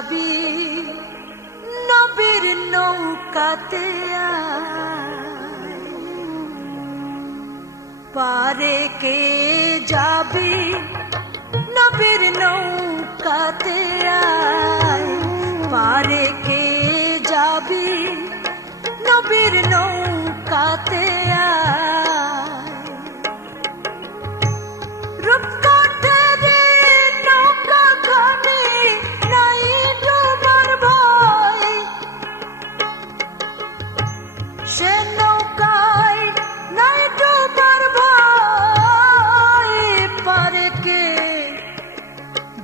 যাবি নবীর নৌকাতে পারে কে যাবি নবীর নৌকাতে পারে কে যাবি নবীর নৌকাতে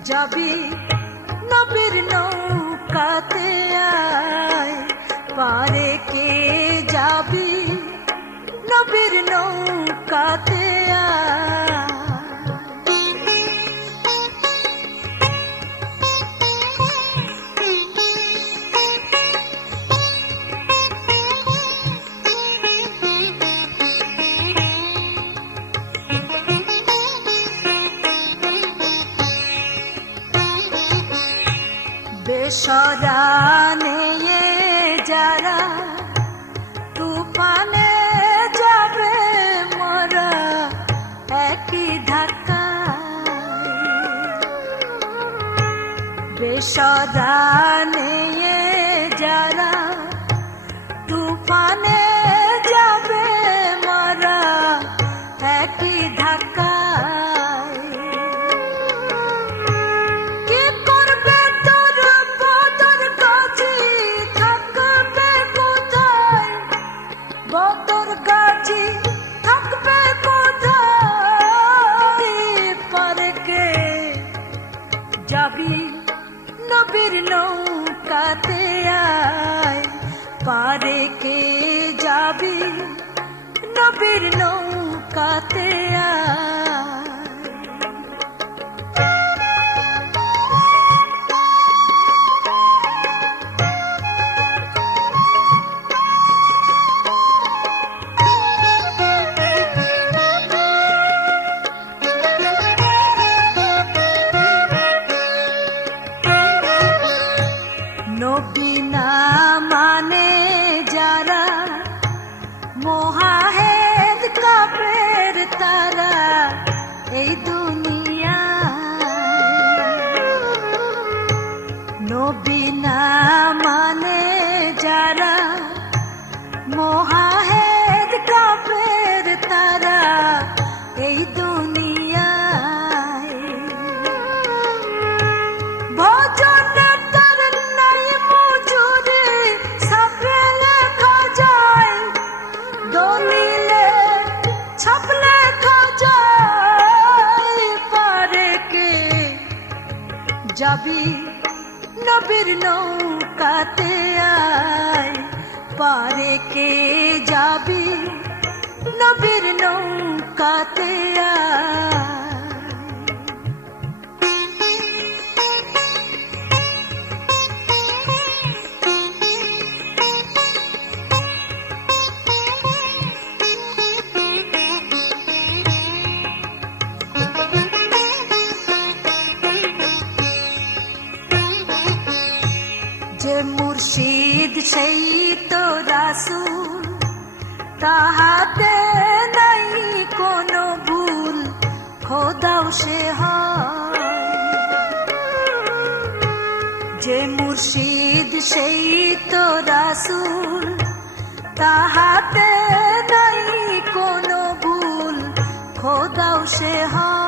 যাবি নবীর নৌকাতে পারে কে যাবি নবীর নৌকাতে বেসরানে যারা তুফানে যাবে মরা একই ধাক্কায় বেসরানে যারা তুফানে যাবে মরা একই ধাক্কায় যাবি নবীর নৌকাতে পারে কে যাবি নবীর নৌকাতে নবী না মানে যারা মোহাহেদ কাফের তারা এই দুনিয়া নবী না মানে যারা মোহাহেদ কাফের তারা এই দুনিয়া যাবি নবীর নৌকাতে পারে কে যাবি নবীর নৌকাতে যে মুর্শিদ সেই তো রাসূল তাহাতে নাই কোনো ভুল খোদাও সে হয় যে মুর্শিদ সেই তো রাসূল তাহাতে নাই কোনো ভুল খোদাও সে হয়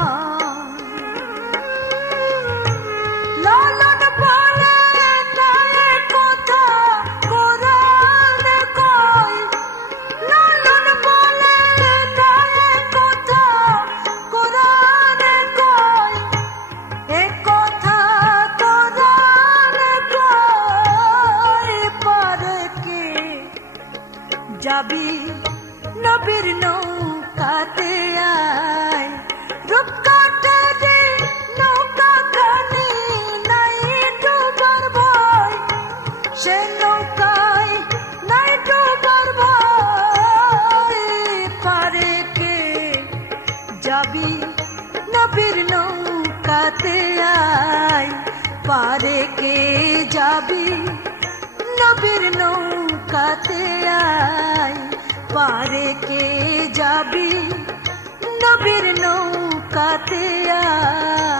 যাবি নবীর নৌকাতে রূপকাঠি নৌকা খানি নাই ডুবার ভয় সে নৌকায় নাই ডুবার ভয় পারে কে যাবি নবীর নৌকাতে পারে কে যাবি নবীর নৌকাতে আয়, পারে কে যাবি নবীর নৌকাতে আয়।